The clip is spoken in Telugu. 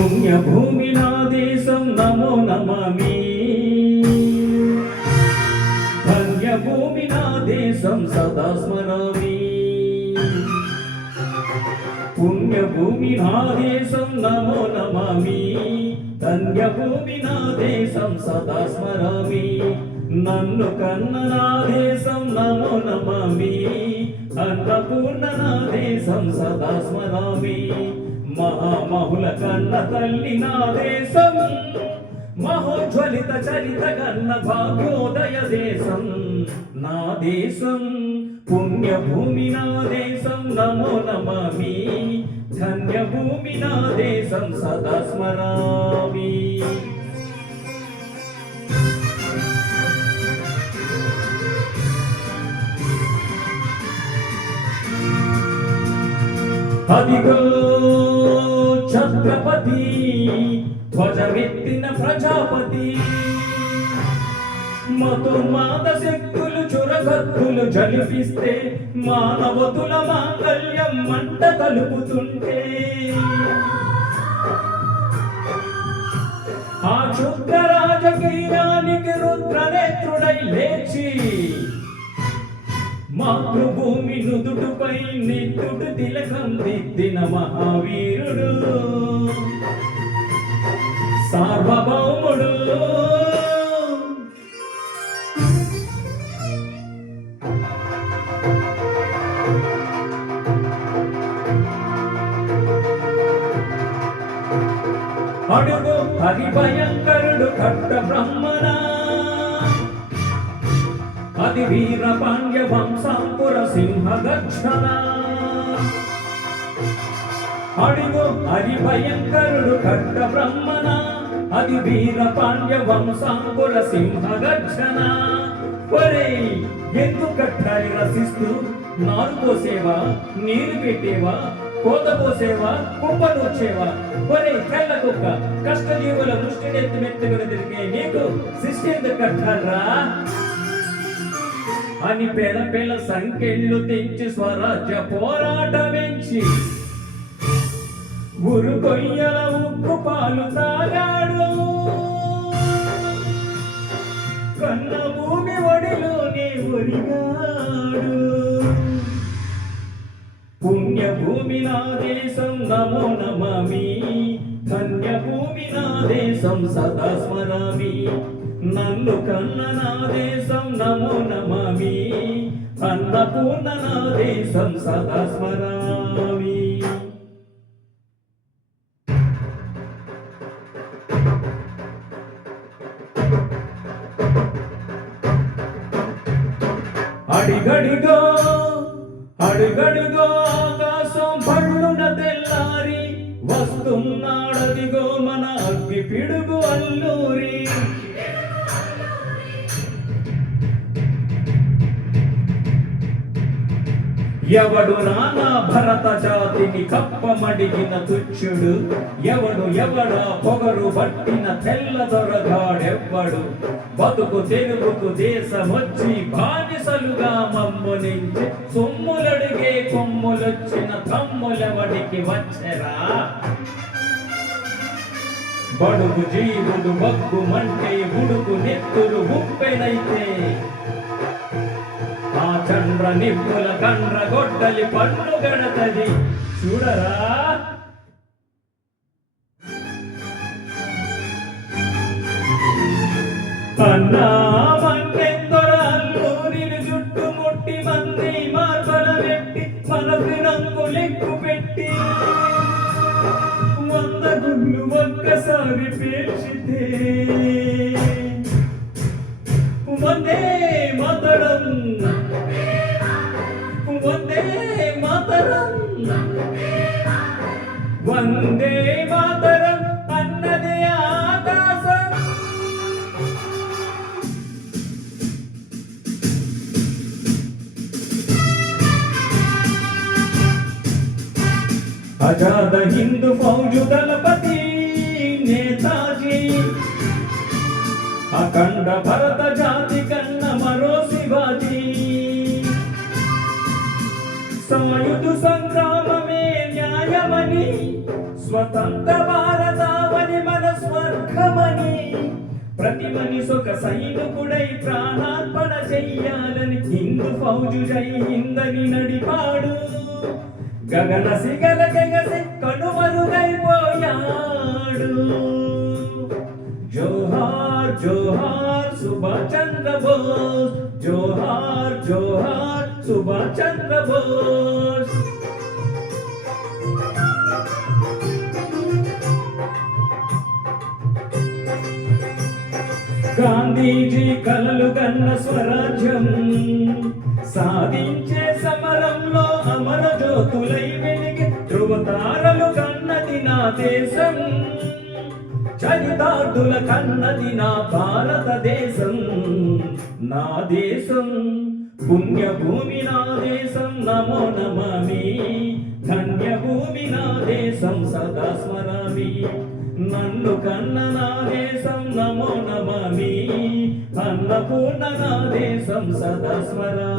పుణ్యభూమి నా దేశం నమో నమామి. ధన్యభూమి నా దేశం సదా స్మరామి. పుణ్యభూమి నా దేశం నమో నమామి. ధన్యభూమి నా దేశం సదా స్మరామి. నన్ను కన్న నా దేశం నమో నమామి. అన్నపూర్ణ నా దేశం సదా స్మరామి. మహామహుల కన్న తల్లి నా దేశం. మహోజ్వలిత చరిత కన్న భాగ్యోదయ దేశం నా దేశం. పుణ్యభూమి నా దేశం నమో నమామి. ధన్యభూమి నా దేశం సదా స్మరామి. అదిగో ఛత్రపతి ధ్వజమెత్తిన ప్రజాపతి. మతుమాద శక్తులు చురగత్తులు జలిపిస్తే మానవతుల మాంగళ్యం మంట కలుపుతుంటే ఆ క్షుద్ర రాజకీయానికి రుద్రనేత్రుడై లేచి మాతృభూమి నుదుటిపై నిత్యుడు తిలకం దిద్దిన మహావీరుడు సార్వభౌముడు. అడుగు హరి భయంకరుడు కట్ట బ్రహ్మణ. అది వీర పాండ్య వంశాంకుర సింహ గర్జన. అడుగు హరి భయంకరుడు కట్ట బ్రహ్మణ. అది వీర పాండ్య వంశాంకుర సింహ గర్జన. ఒరే ఎందుకు కట్టాలి రసిస్తూ నారు పోసేవా, నీరు పెట్టేవా, కోత పోసేవా, కుప్పను వచ్చేవా? ఒరే తెల్ల కుక్క, కష్టజీవుల ముష్టినెత్తి మెత్తగలు తిరిగే నీకు సృష్టి ఎందుకు కట్టాలరా అని పెళ పెళ సంకెళ్ళు తెచ్చి స్వరాజ్య పోరాటమించి గురు కొయ్యల ఉప్పు పాలు తాగాడు. కన్న భూమి ఒడిలోనే ఒరిగాడు. పుణ్యభూమి నా దేశం నమో నమామి. ధన్యభూమి నా దేశం సదా స్మరామి. నన్ను కన్న నా దేశం నమో నమామి. అన్నపూర్ణ నా దేశం సదా స్మరామి. అడిగడిగో అడుగడుగో ఆకాశం పళ్ళున తెల్లారి వస్తున్నాడదిగో మన అగ్గి పిడుగు అల్లూరి. ఎవడు నానా భరత జాతిని కప్పమడిగిన తుచ్చుడు. ఎవడు ఎవడా పొగరు పట్టిన తెల్ల దొరగాడెవ్వడు. బతుకు తెరుగుకు దేశమొచ్చి బానిసలుగా మమ్మునించి సొమ్ములడిగే కొమ్ములొచ్చిన తమ్ములెవడికి వచ్చెరా. బడుగు జీవుడు బగ్గుమంటే ఉడుకు నెత్తులు ఉప్పెనైతే ఆ చండ్ర నిప్పుల కండ్ర గొడ్డలి పన్ను గడతది చూడరా. అన్నా మన్నెందర అల్లూరిని చుట్టుముట్టి మంది మార్బల పెట్టి మనకు నంగు లెక్కు పెట్టి 100 గుళ్ళు ఒక్కసారి పేర్చితే వందే మాతరం వందే మాతరం వందే మాతరం అన్నదే ఆకాశం. ఆజాద హిందూ ఫౌజు దళపతి నేతాజీ. అఖండ భరత జాతి కన్న మరో శివాజీ. సాయుధ సంగ్రామమే న్యాయమని స్వతంత్ర భారత స్వర్గమని. ప్రతి మనిషి ఒక సైనికుడై ప్రాణార్పణ చెయ్యాలని హిందూ ఫౌజు జై హిందని నడిపాడు. గగన సిగల గగసి కనుమరుగైపోయాడు. జోహార్ జోహార్ సుభాష్ చంద్ర బోస్, జోహార్ జోహార్ సుభాష్ చంద్ర బోస్. గాంధీజీ కలలు కన్న స్వరాజ్యం సాధించే సమరంలో అమర జ్యోతులై వెలిగి ధృవతారలు కన్నది నా దేశం. చరితార్థుల కన్నది నా భారతదేశం. నా దేశం పుణ్యభూమి, నా దేశం నమో నమామి. ధన్యభూమి నా దేశం సదా స్మరామి. నన్ను కన్న నా దేశం నమో నమామి. అన్నపూర్ణ నా దేశం సదా స్మరామి.